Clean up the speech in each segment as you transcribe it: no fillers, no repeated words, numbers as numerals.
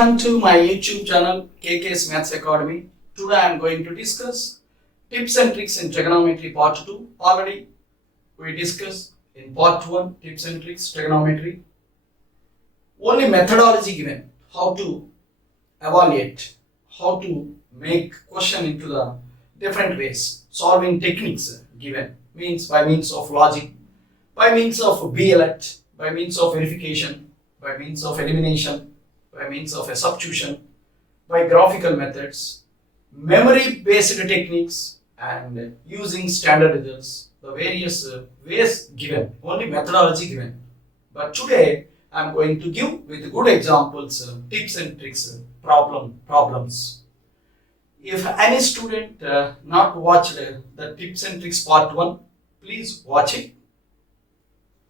Welcome to my YouTube channel KK's Maths Academy. Today I am going to discuss tips and tricks in trigonometry part 2. Already we discussed in part 1 tips and tricks trigonometry. Only methodology given, how to evaluate, how to make question into the different ways, solving techniques given, means by means of logic, by means of BLET, by means of verification, by means of elimination, by means of a substitution, by graphical methods, memory based techniques, and using standard results, the various ways given, only methodology given. But today I am going to give with good examples, tips and tricks, problems. If any student not watched the tips and tricks part 1, please watch it.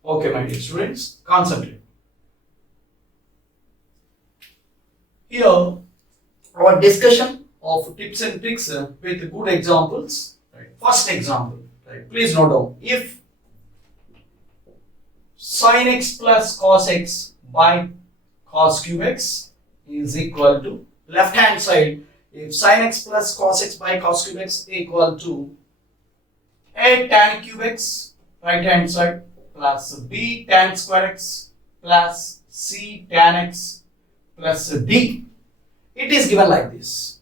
Okay, my dear students, concentrate. Here, our discussion of tips and tricks with good examples. Right. First example, right. Please note down. If sin x plus cos x by cos cube x is equal to, left hand side, if sin x plus cos x by cos cube x equal to a tan cube x, right hand side, plus b tan square x plus c tan x plus d. It is given like this.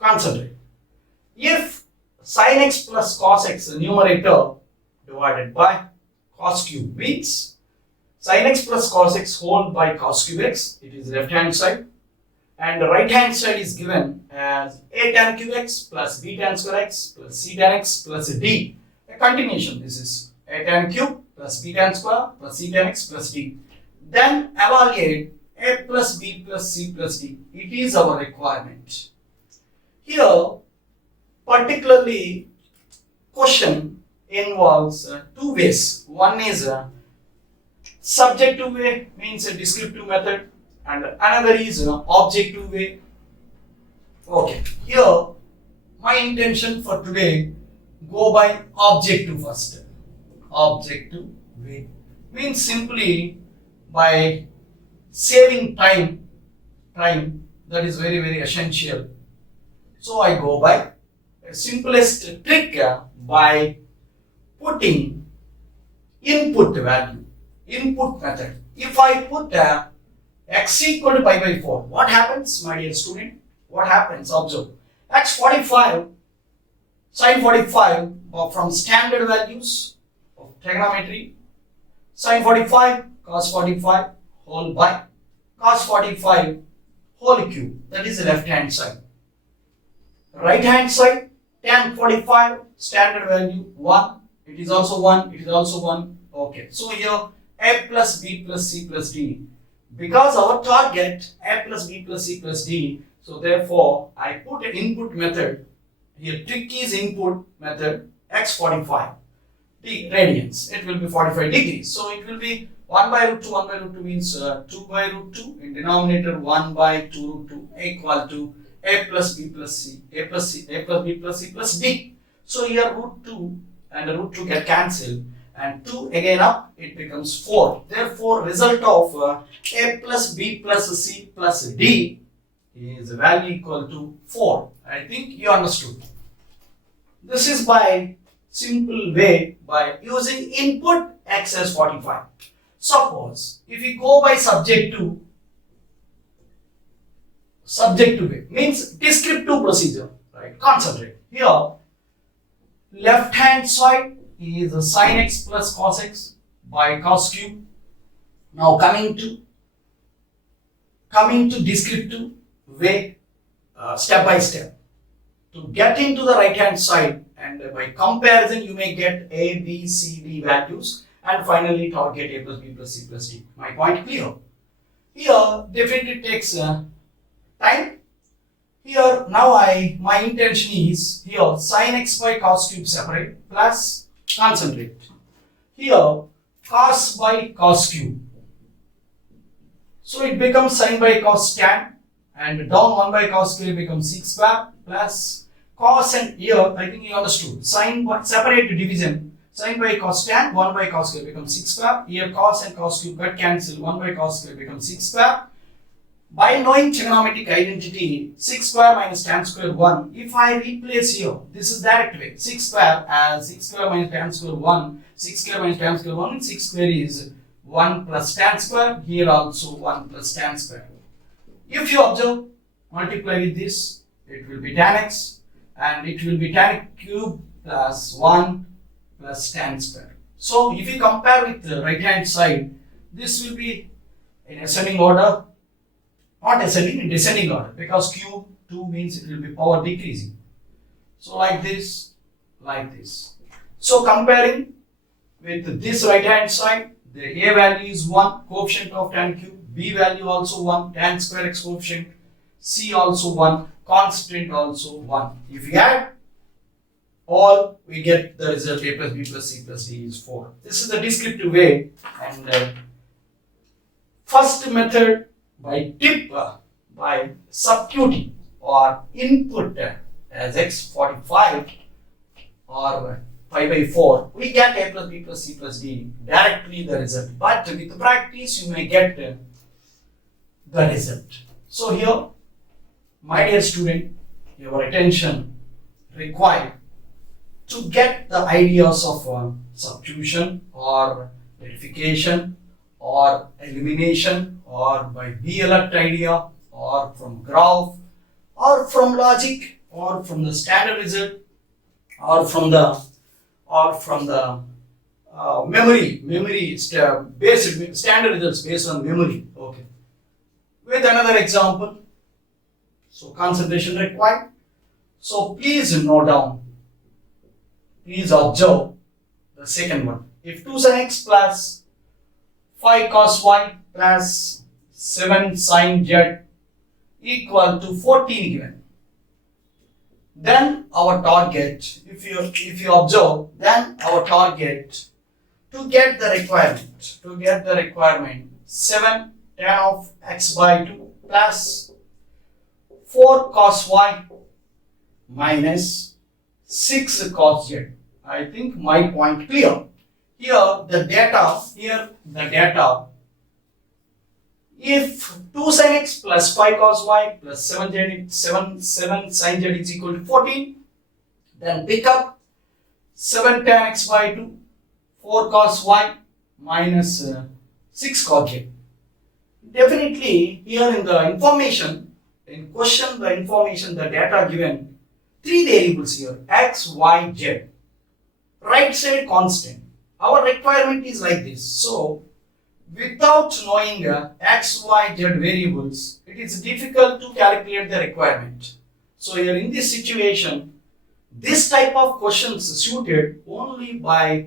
Concentrate. If sin x plus cos x numerator divided by cos cube means sin x plus cos x whole by cos cube x, it is left hand side, and the right hand side is given as a tan cube x plus b tan square x plus c tan x plus d. A continuation. This is a tan cube plus b tan square plus c tan x plus d. Then evaluate a plus b plus c plus d. It is our requirement. Here, particularly, question involves two ways. One is subjective way, means a descriptive method, and another is objective way. Okay, here my intention for today, go by objective first. Objective way means simply by saving time, that is very essential. So I go by a simplest trick by putting input value, input method. If I put x equal to pi by 4, what happens, my dear student? What happens? Observe. X 45, sin 45 from standard values of trigonometry, sin 45, cos 45 whole by cos 45 whole cube, that is the left hand side. Right hand side, tan 45 standard value 1, it is also 1, it is also 1. Okay, so here a plus b plus c plus d, because our target a plus b plus c plus d, so therefore I put an input method. Here trick is input method x 45 the radians, it will be 45 degrees, so it will be 1 by root 2, 1 by root 2 means 2 by root 2, in denominator 1 by 2 root 2 equal to a plus b plus c, a plus c, a plus b plus c plus d. So here root 2 and root 2 get cancelled, and 2 again up, it becomes 4. Therefore, result of a plus b plus c plus d is value equal to 4. I think you understood. This is by simple way by using input x as 45. Suppose if we go by subjective way, means descriptive procedure, right? Concentrate. Here, left hand side is sin x plus cos x by cos cube. Now coming to descriptive way, step by step. To get into the right hand side, and by comparison you may get a, b, c, d values, and finally target a plus b plus c plus d. My point clear? Here definitely takes time. Here now my intention is here sin x by cos cube separate plus concentrate. Here cos by cos cube. So it becomes sin by cos tan, and down 1 by cos cube becomes 6 square plus cos, and here I think you understood. Sin by separate division. Sin by cos tan, 1 by cos cube becomes 6 square. Here cos and cos cube got cancelled. 1 by cos cube becomes 6 square. By knowing trigonometric identity, 6 square minus tan square 1, if I replace here, this is direct way, 6 square as 6 square minus tan square 1, 6 square minus tan square 1, 6 square is 1 plus tan square, here also 1 plus tan square. If you observe, multiply with this, it will be tan x, and it will be tan cube plus 1 plus tan square. So if you compare with the right hand side, this will be in ascending order, not ascending, in descending order, because cube 2 means it will be power decreasing. So like this, like this. So comparing with this right hand side, the a value is 1, coefficient of tan cube, b value also 1, tan square x coefficient, c also 1, constant also 1. If we add all, we get the result a plus b plus c plus d is 4. This is the descriptive way, and first method by tip, by substituting or input as x 45 or pi by 4, we get a plus b plus c plus d directly the result. But with practice, you may get the result. So here, my dear student, your attention required to get the ideas of substitution or verification or elimination, or by B-alert idea, or from graph, or from logic, or from the standard result, or from the based standard results based on memory. Okay. With another example. So concentration required. So please note down. Please observe the second one. If 2 sin x plus 5 cos y plus 7 sin z equal to 14 given, then our target, if you observe, then our target to get the requirement 7 tan of x by 2 plus 4 cos y minus 6 cos z. I think my point clear. Here the data, if 2 sin x plus 5 cos y plus 7 sin z is equal to 14, then pick up 7 tan x by 2, 4 cos y minus 6 cos z. Definitely here in the information, in question the information, the data given, 3 variables here, x, y, z. Right side constant. Our requirement is like this. So without knowing x, y, z variables, it is difficult to calculate the requirement. So here in this situation, this type of questions is suited only by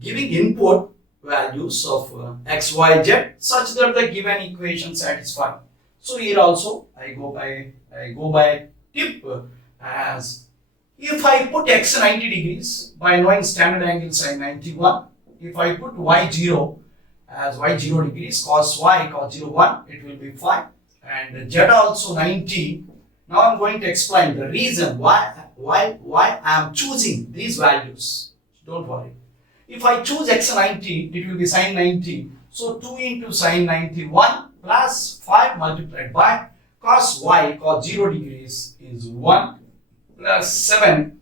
giving input values of x, y, z such that the given equation satisfies. So here also I go by tip as if I put x 90 degrees by knowing standard angle sin 91, if I put y 0 as y 0 degrees, cos y cos 0 1, it will be 5, and z also 90. Now I am going to explain the reason why I am choosing these values. Don't worry. If I choose x 90, it will be sin 90. So 2 into sin 91 plus 5 multiplied by cos y cos 0 degrees is 1 plus 7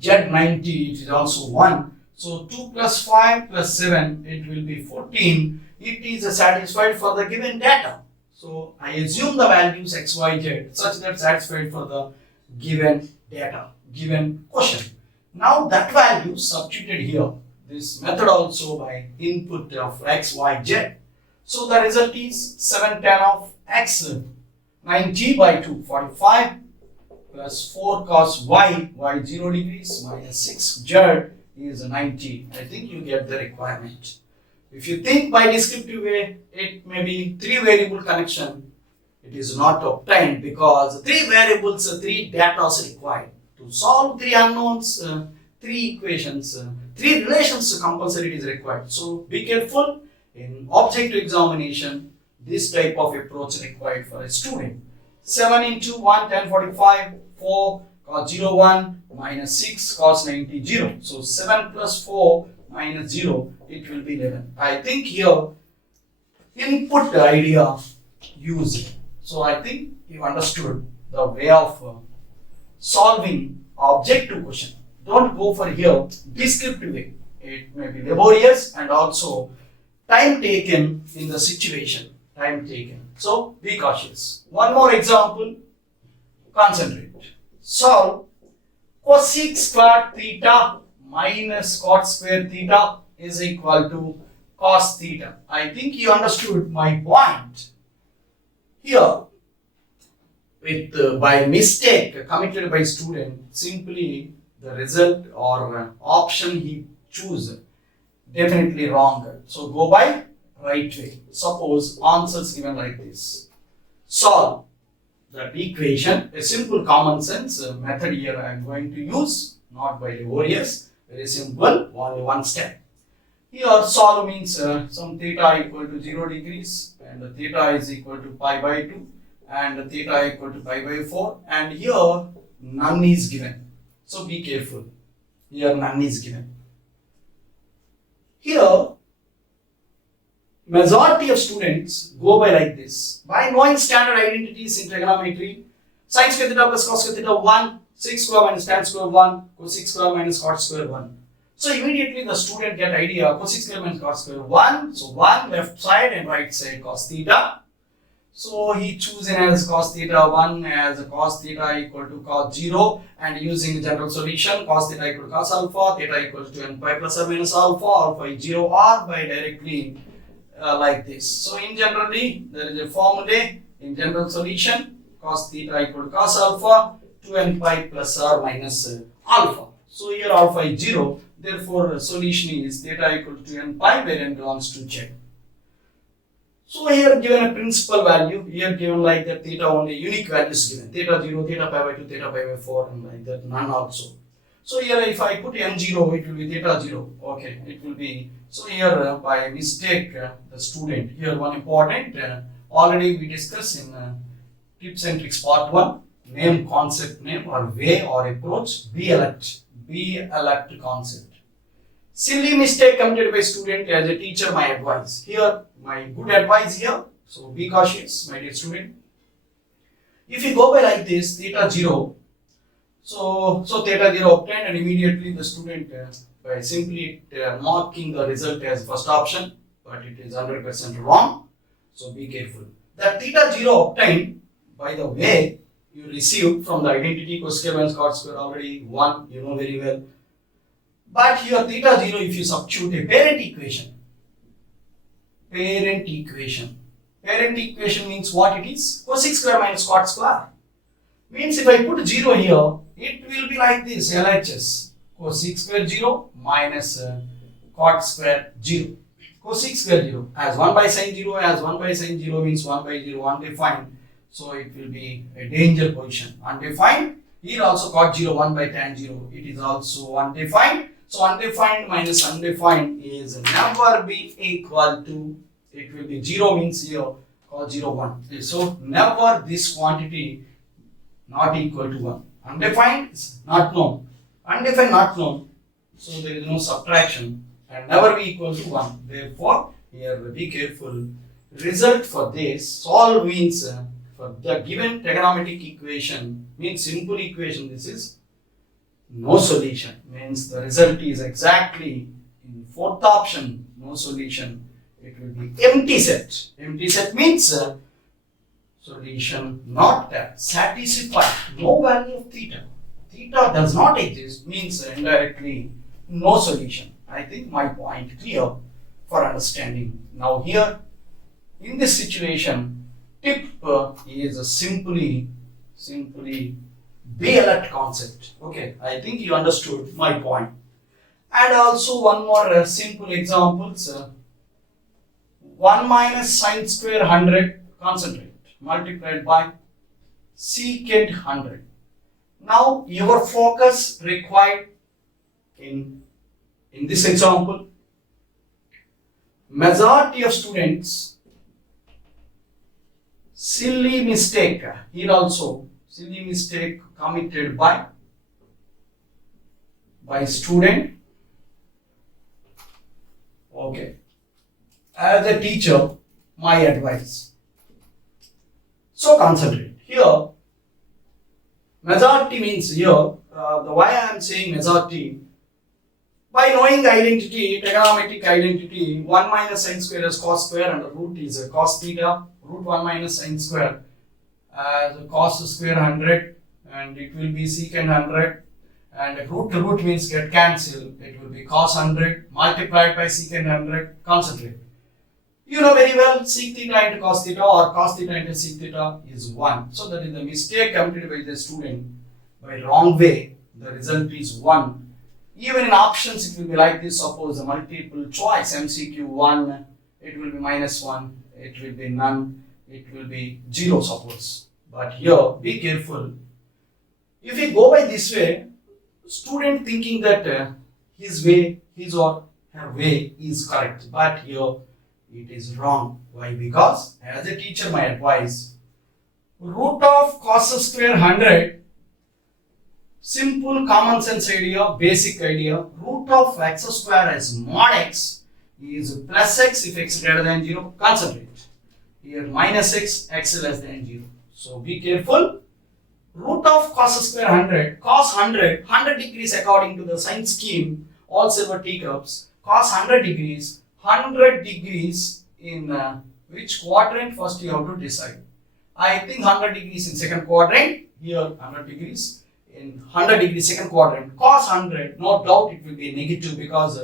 z 90, it is also 1. So 2 plus 5 plus 7, it will be 14. It is satisfied for the given data. So I assume the values x, y, z such that satisfied for the given data, given question. Now that value substituted here. This method also by input of x, y, z. So the result is 7 tan of x 90 by 2, 45 plus 4 cos y, y 0 degrees minus 6 z is 90. I think you get the requirement. If you think by descriptive way, it may be 3 variable connection. It is not obtained because 3 variables, 3 data are required. To solve 3 unknowns, 3 equations, 3 relations compulsory is required. So be careful in objective examination. This type of approach required for a student. 7 into 1 10 45, 4 cos 0 1 minus 6 cos 90 0. So 7 plus 4 minus 0, it will be 11. I think here input idea used. So I think you understood the way of solving objective question. Don't go for here descriptive way. It may be laborious and also time taken in the situation. Time taken. So be cautious. One more example. Concentrate. Solve cosec square theta minus cot square theta is equal to cos theta. I think you understood my point. Here, with by mistake committed by student, simply the result or option he choose definitely wrong. So go by right way. Suppose answers given like this. Solve that equation. A simple common sense method here I am going to use, not by laborious. Very simple, only one step. Here solve means some theta equal to 0 degrees and the theta is equal to pi by 2 and the theta equal to pi by 4, and here none is given. So be careful. Here none is given. Here majority of students go by like this. By knowing standard identities in trigonometry, sin square theta plus cos square theta 1, sec square minus tan square 1, cosec square minus cot square 1. So immediately the student get idea cosec square minus cot square 1. So 1 left side and right side cos theta. So he chosen as cos theta 1 as cos theta equal to cos 0, and using the general solution cos theta equal to cos alpha, theta equal to n pi plus or minus alpha, alpha is 0, or by directly like this. So in generally there is a formula in general solution cos theta equal to cos alpha 2n pi plus or minus alpha. So here alpha is 0, therefore solution is theta equal to n pi where n belongs to z. So here given a principal value, here given like that theta only unique values given, theta 0, theta pi by 2, theta pi by 4, and like that none also. So here if I put n0, it will be theta 0, okay, it will be. So here by mistake the student, here one important, already we discussed in tips and tricks part 1, name, concept name or way or approach, be alert concept. Silly mistake committed by student. As a teacher, my advice here, my good advice here, so be cautious my dear student. If you go by like this theta 0, so theta 0 obtained, and immediately the student by simply marking the result as first option, but it is 100% wrong. So be careful. That theta 0 obtained by the way you received from the identity cos square minus cot square already 1, you know very well. But here theta 0, if you substitute a parent equation means what it is? Cosec square minus cot square. Means if I put 0 here, it will be like this, LHS. Cosec square 0 minus cot square 0. Cosec square 0 as 1 by sin 0, as 1 by sin 0 means 1 by 0, undefined. So it will be a danger position. Undefined. Here also cot 0, 1 by tan 0. It is also undefined. So undefined minus undefined is never be equal to, it will be 0 means here cos 0, 1. So never this quantity not equal to 1. Undefined is not known. Undefined not known. So there is no subtraction and never be equal to 1. Therefore, here be careful. Result for this, solve means for the given trigonometric equation means simple equation. This is no solution, means the result is exactly in fourth option, no solution. It will be empty set. Empty set means solution not satisfied, no value of theta. Theta does not exist means indirectly no solution. I think my point clear for understanding. Now here in this situation, tip is simply be alert concept. Okay, I think you understood my point. And also one more simple examples. 1 minus sin square 100, concentrate, multiplied by secant 100. Now your focus required in this example, majority of students silly mistake here also, silly mistake committed by student. Okay, as a teacher my advice, So concentrate. Here, majority means here, the why I am saying majority, by knowing the identity, trigonometric identity, 1 minus sine square is cos square and the root is cos theta, root 1 minus sine square as cos square 100 and it will be secant 100 and root to root means get cancelled, it will be cos 100 multiplied by secant 100, concentrate. You know very well sec theta into cos theta or cos theta into sec theta is 1. So that is the mistake committed by the student by wrong way. The result is 1. Even in options it will be like this. Suppose the multiple choice MCQ 1, it will be minus 1, it will be none, it will be 0 suppose. But here be careful. If we go by this way, student thinking that his way, his or her way is correct. But here it is wrong. Why? Because as a teacher my advice, root of cos square 100, simple common sense idea, basic idea, root of x square as mod x is plus x if x greater than 0, concentrate. Here minus x less than 0. So be careful. Root of cos square 100, cos 100 degrees according to the sine scheme, all silver teacups, cos 100 degrees in which quadrant? First you have to decide. I think 100 degrees in second quadrant, here 100 degrees in 100 degrees second quadrant, cos 100, no doubt it will be negative because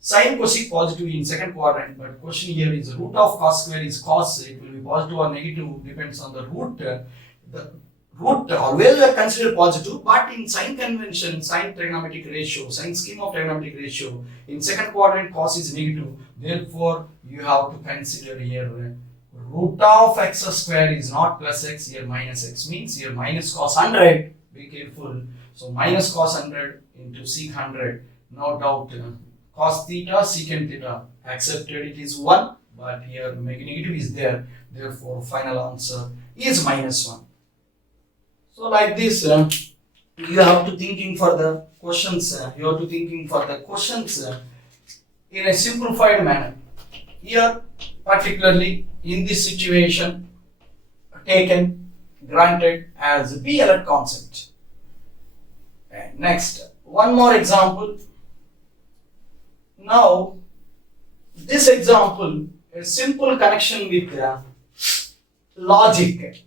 sine cosec positive in second quadrant, but question here is root of cos square is cos, it will be positive or negative, depends on the root. The root always are considered positive, but in sign convention, sign trigonometric ratio, sign scheme of trigonometric ratio, in second quadrant cos is negative. Therefore, you have to consider here root of x square is not plus x, here minus x means here minus cos 100. Be careful. So minus cos 100 into sec 100. No doubt cos theta, secant theta accepted, it is 1, but here negative is there. Therefore, final answer is minus 1. So like this, you have to thinking for the questions. You have to thinking for the questions in a simplified manner. Here, particularly in this situation, taken granted as BLED concept. And next, one more example. Now, this example, a simple connection with logic.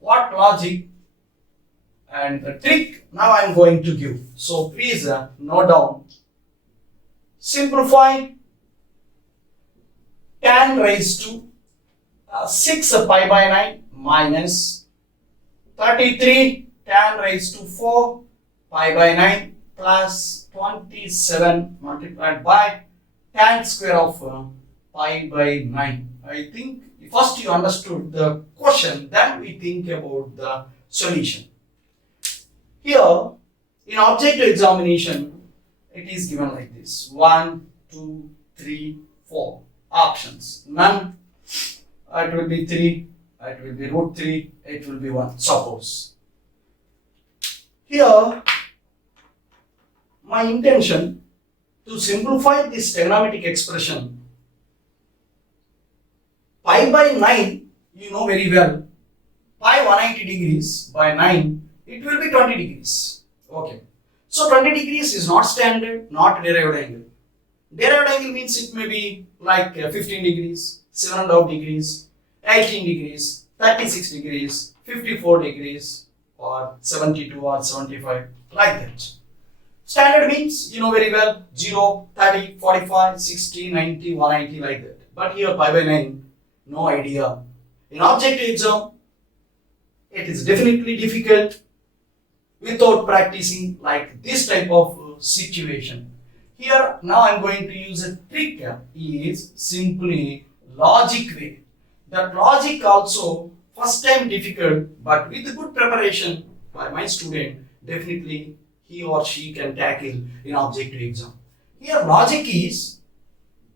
What logic? And the trick now I am going to give. So please note down. Simplify tan raised to 6 pi by 9 minus 33 tan raised to 4 pi by 9 plus 27 multiplied by tan square of pi by 9. I think first you understood the question, then we think about the solution. Here, in objective examination, it is given like this. 1, 2, 3, 4 options. None, it will be 3, it will be root 3, it will be 1, suppose. Here, my intention to simplify this trigonometric expression, pi by 9, you know very well, pi 180 degrees by 9, it will be 20 degrees. Okay. So 20 degrees is not standard, not derived angle. Derived angle means it may be like 15 degrees, 7.5 degrees, 18 degrees, 36 degrees, 54 degrees, or 72 or 75, like that. Standard means, you know very well, 0, 30, 45, 60, 90, 180, like that. But here pi by 9, no idea. In objective exam, it is definitely difficult without practicing like this type of situation. Here now I am going to use a trick, is simply logic way. That logic also first time difficult, but with good preparation by my student, definitely he or she can tackle in objective exam. Here logic is,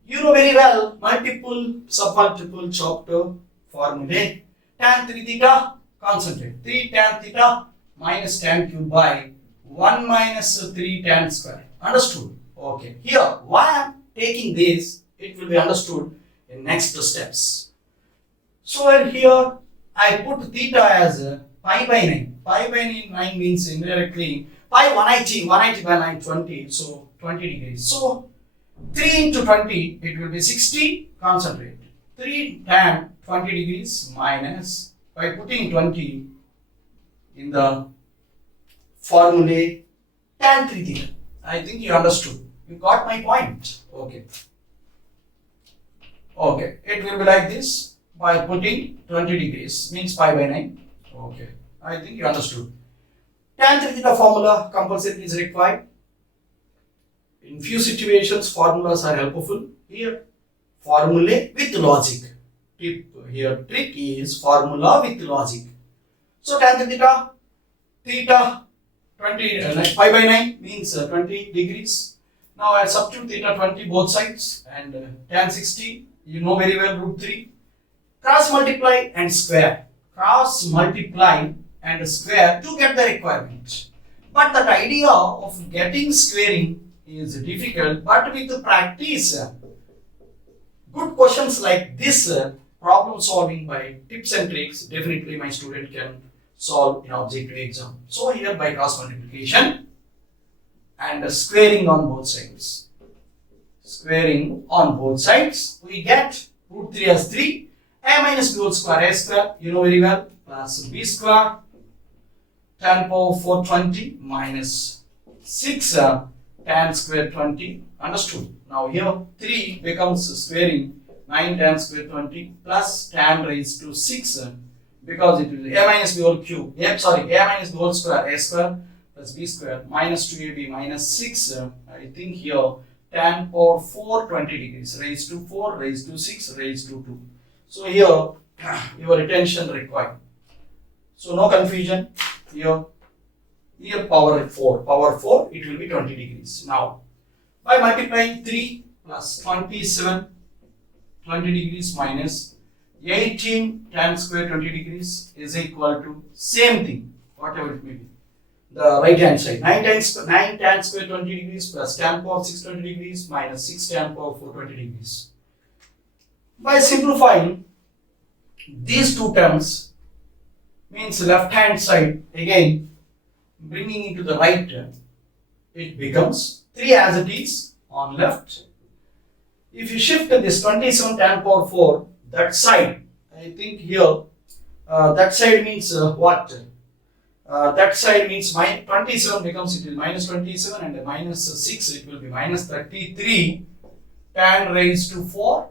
you know very well, multiple, submultiple chapter formulae. Tan 3 theta, concentrate, 3 tan theta minus tan cube by 1 minus 3 tan square. Understood? Okay. Here, why I am taking this, it will be understood in next steps. So here I put theta as pi by 9. Pi by 9 means indirectly pi 180 by 9 20. So 20 degrees. So 3 into 20 it will be 60. Concentrate. 3 tan 20 degrees minus by putting 20 in the formula tan 3 theta. I think you understood. You got my point. Okay. Okay. It will be like this by putting 20 degrees means pi by 9. Okay. I think you understood. Tan 3 theta formula compulsory is required. In few situations formulas are helpful. Here formula with logic. Here trick is formula with logic. So tan theta 20 like pi by 9 means 20 degrees. Now I substitute theta 20 both sides and tan 60 you know very well root 3. Cross multiply and square. Cross multiply and square to get the requirement. But that idea of getting squaring is difficult, but with the practice good questions like this problem solving by tips and tricks definitely my student can solve in objective exam. So here by cross multiplication and squaring on both sides. Squaring on both sides we get root 3 as 3 a minus b whole square a square you know very well plus b square tan power 420 minus 6 tan square 20 understood. Now here 3 becomes squaring 9 tan square 20 plus tan raised to 6 because it will be a minus b whole cube. Yep, sorry, a minus b whole square a square plus b square minus 2ab minus 6. I think here tan power 420 degrees raised to 4 raised to 6 raised to 2. So here your attention required. So no confusion here. Here power 4 it will be 20 degrees. Now by multiplying 3 plus 27 20 degrees minus 18 tan square 20 degrees is equal to same thing whatever it may be. The right hand side 9 tan square 20 degrees plus tan power 6 20 degrees minus 6 tan power 4 20 degrees. By simplifying these two terms means left hand side again bringing into the right it becomes 3 as it is on left. If you shift this 27 tan power 4 that side I think here that side means what? That side means 27 becomes it is minus 27 and minus 6 it will be minus 33 tan raised to 4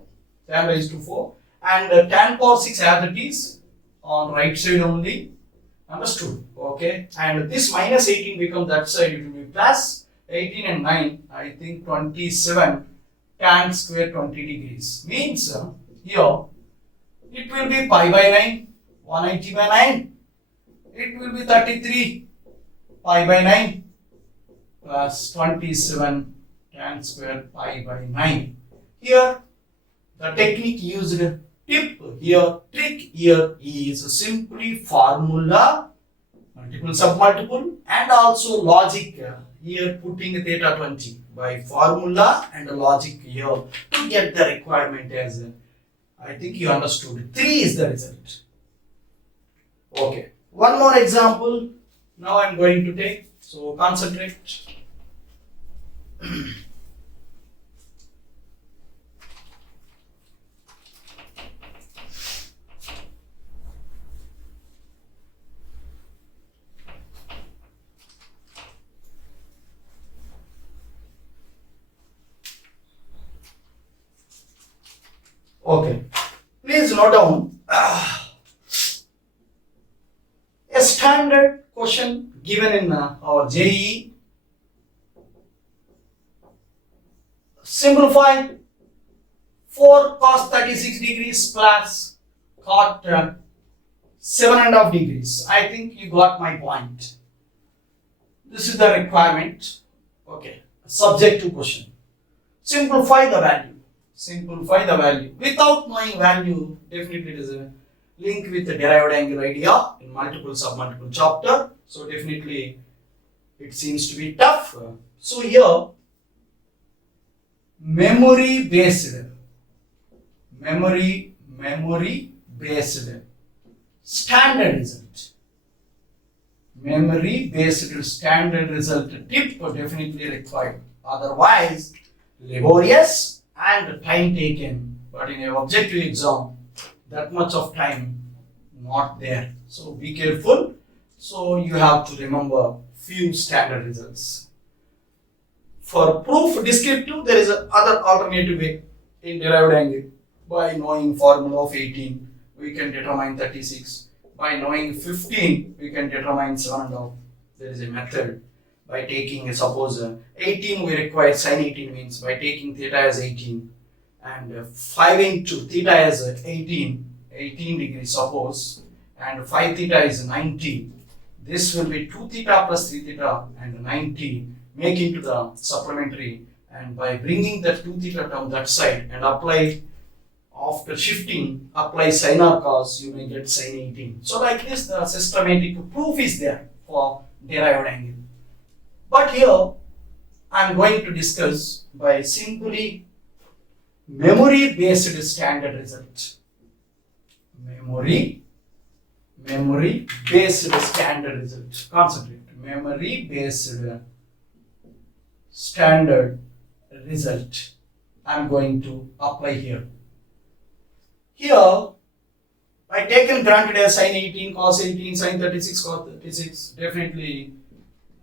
and tan power 6 as it is on right side only understood. Okay, and this minus 18 becomes that side it will be plus 18 and 9 I think 27 tan square 20 degrees means here it will be pi by 9 180 by 9 it will be 33 pi by 9 plus 27 tan square pi by 9. Here the technique used trick here is simply formula multiple submultiple and also logic here putting theta 20 by formula and logic here to get the requirement as I think you understood. 3 is the result. Okay, one more example now I am going to take, so concentrate. Okay, please note down a standard question given in our JEE. Simplify 4 cos 36 degrees plus cot 7.5 degrees. I think you got my point. This is the requirement. Okay, subject to question. Simplify the value. Without knowing value, definitely it is a link with the derived angle idea in multiple submultiple chapter. So definitely it seems to be tough. So here memory based standard result. Memory based standard result tip definitely required. Otherwise, laborious and time taken. But in an objective exam, that much of time not there. So be careful. So you have to remember few standard results. For proof descriptive, there is another alternative way in derived angle. By knowing formula of 18, we can determine 36. By knowing 15, we can determine 7.5. There is a method. By taking, suppose 18, we require sin 18 means by taking theta as 18 and 5 into theta as 18 degrees suppose, and 5 theta is 90. This will be 2 theta plus 3 theta and 90. Make into the supplementary, and by bringing the 2 theta term that side and apply, after shifting, apply sin or cos, you may get sin 18. So like this, the systematic proof is there for derived angle. But here I am going to discuss by simply memory based standard result. Memory based standard result. Concentrate. Memory based standard result I am going to apply here. Here I taken granted as sin 18, cos 18, sin 36, cos 36. Definitely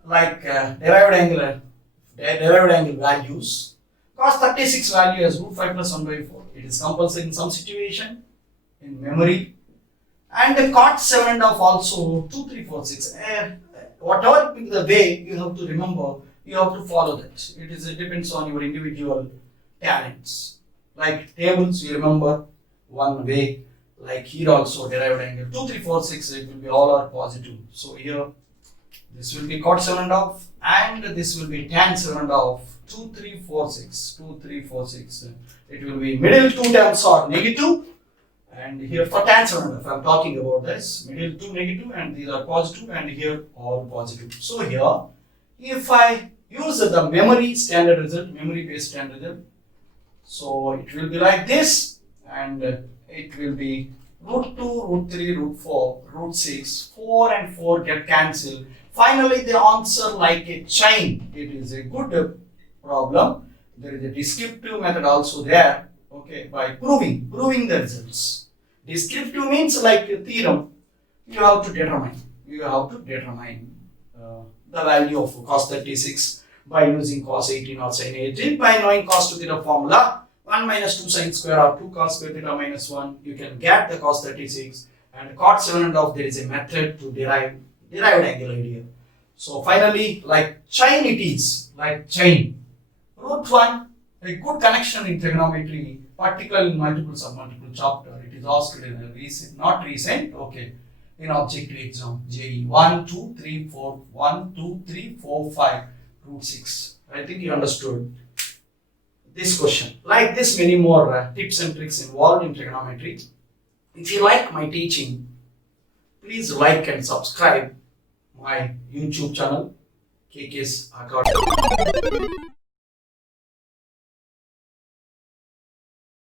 like derived angle values. Cos 36 value as root 5 plus 1 by 4. It is compulsory in some situation in memory. And the cot 7.5 also 2, 3, 4, 6. Whatever the way you have to remember, you have to follow that. It depends on your individual talents. Like tables, you remember one way. Like here also derived angle 2, 3, 4, 6. It will be all are positive. So here this will be cot 7.5 and this will be tan 7.5. 2, 3, 4, 6. 2, 3, 4, 6. It will be middle two terms are negative. And here for tan 7.5, I am talking about this. Middle two negative and these are positive, and here all positive. So here, if I use the memory standard result, memory based standard result, so it will be like this, and it will be root 2, root 3, root 4, root 6, 4 and 4 get cancelled. Finally, the answer like a chain. It is a good problem. There is a descriptive method also there. Okay, by proving the results. Descriptive means like a theorem. You have to determine. The value of cos 36 by using cos 18 or sin 18. By knowing cos to theta formula, 1 minus 2 sin square or 2 cos square theta minus 1, you can get the cos 36. And cot 7.5, there is a method to derive derived angle idea. So finally, like chain it is, like chain. Root 1, a good connection in trigonometry, particularly in multiple submultiple chapter. It is asked in a recent, not recent, okay, in objective exam, JE 1, 2, 3, 4, 1, 2, 3, 4, 5, root 6. I think you understood this question. Like this, many more tips and tricks involved in trigonometry. If you like my teaching, please like and subscribe my YouTube channel, KK's Academy.